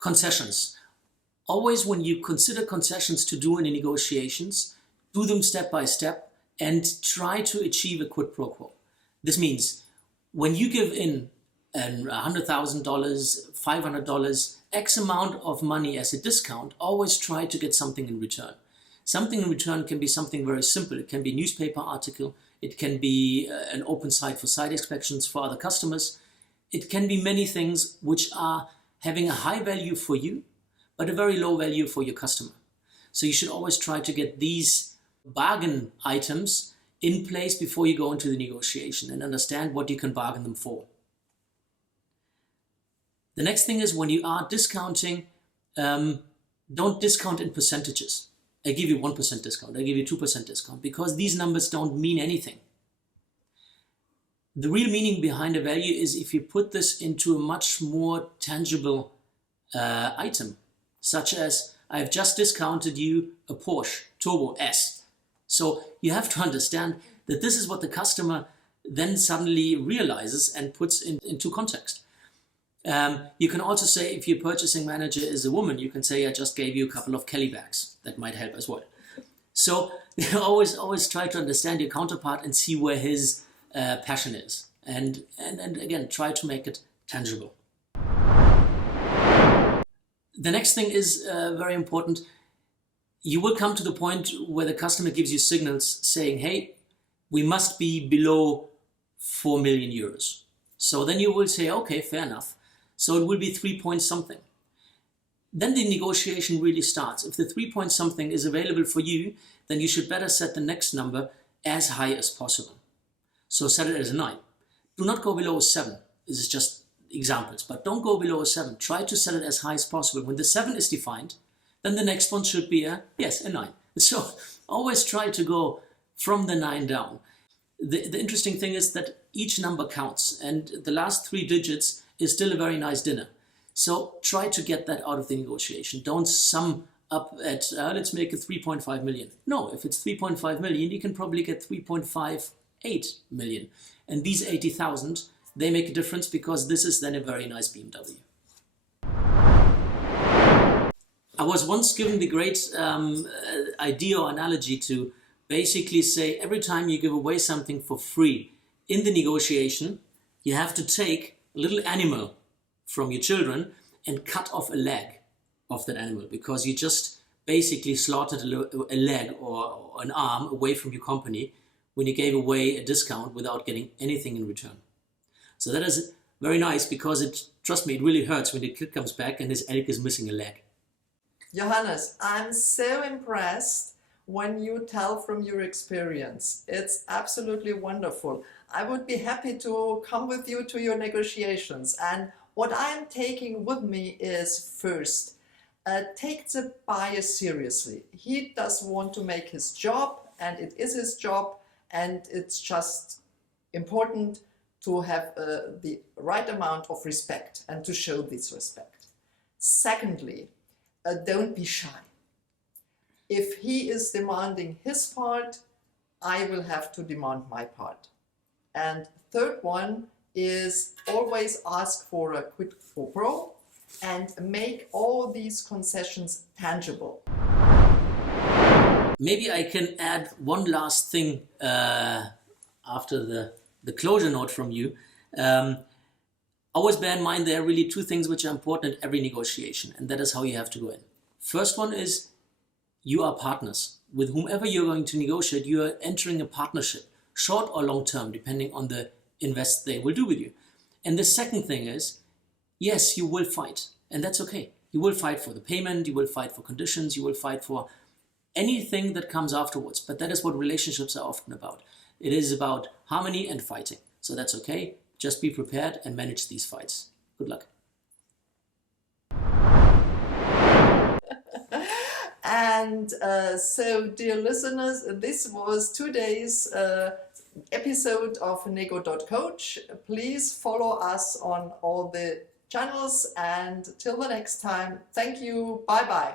concessions. Always when you consider concessions to do in the negotiations, do them step by step and try to achieve a quid pro quo. This means when you give in $100,000, $500, X amount of money as a discount, always try to get something in return. Something in return can be something very simple. It can be a newspaper article. It can be an open site for site inspections for other customers. It can be many things which are having a high value for you, but a very low value for your customer. So you should always try to get these bargain items in place before you go into the negotiation and understand what you can bargain them for. The next thing is when you are discounting, don't discount in percentages. I give you 1% discount, I give you 2% discount, because these numbers don't mean anything. The real meaning behind a value is if you put this into a much more tangible item, such as I've just discounted you a Porsche Turbo S. So you have to understand that this is what the customer then suddenly realizes and puts into context. You can also say, if your purchasing manager is a woman, you can say, I just gave you a couple of Kelly bags. That might help as well. So always try to understand your counterpart and see where his passion is. And again, try to make it tangible. The next thing is very important. You will come to the point where the customer gives you signals saying, hey, we must be below 4 million euros. So then you will say, okay, fair enough. So it will be 3 point something. Then the negotiation really starts. If the 3 point something is available for you, then you should better set the next number as high as possible. So set it as a 9. Do not go below a 7. This is just examples, but don't go below a 7. Try to set it as high as possible. When the 7 is defined, then the next one should be a 9. So always try to go from the 9 down. The interesting thing is that each number counts, and the last 3 digits is still a very nice dinner. So try to get that out of the negotiation. Don't sum up at, let's make it 3.5 million. No, if it's 3.5 million, you can probably get 3.58 million. And these 80,000, they make a difference because this is then a very nice BMW. I was once given the great idea or analogy to basically say every time you give away something for free in the negotiation, you have to take a little animal from your children and cut off a leg of that animal, because you just basically slaughtered a leg or an arm away from your company when you gave away a discount without getting anything in return. So that is very nice, because trust me, it really hurts when the kid comes back and his egg is missing a leg. Johannes, I'm so impressed when you tell from your experience. It's absolutely wonderful. I would be happy to come with you to your negotiations. And what I'm taking with me is, first, take the buyer seriously. He does want to make his job, and it is his job, and it's just important to have the right amount of respect and to show this respect. Secondly, don't be shy. If he is demanding his part, I will have to demand my part. And third one is always ask for a quid pro quo and make all these concessions tangible. Maybe I can add one last thing after the closure note from you. Always bear in mind there are really 2 things which are important at every negotiation, and that is how you have to go in. First one is you are partners. With whomever you're going to negotiate, you are entering a partnership, short or long term, depending on the invest they will do with you. And the second thing is, yes, you will fight, and that's okay. You will fight for the payment, you will fight for conditions, you will fight for anything that comes afterwards. But that is what relationships are often about. It is about harmony and fighting. So that's okay. Just be prepared and manage these fights. Good luck. And so, dear listeners, this was today's episode of Nego.coach. Please follow us on all the channels, and till the next time, thank you. Bye-bye.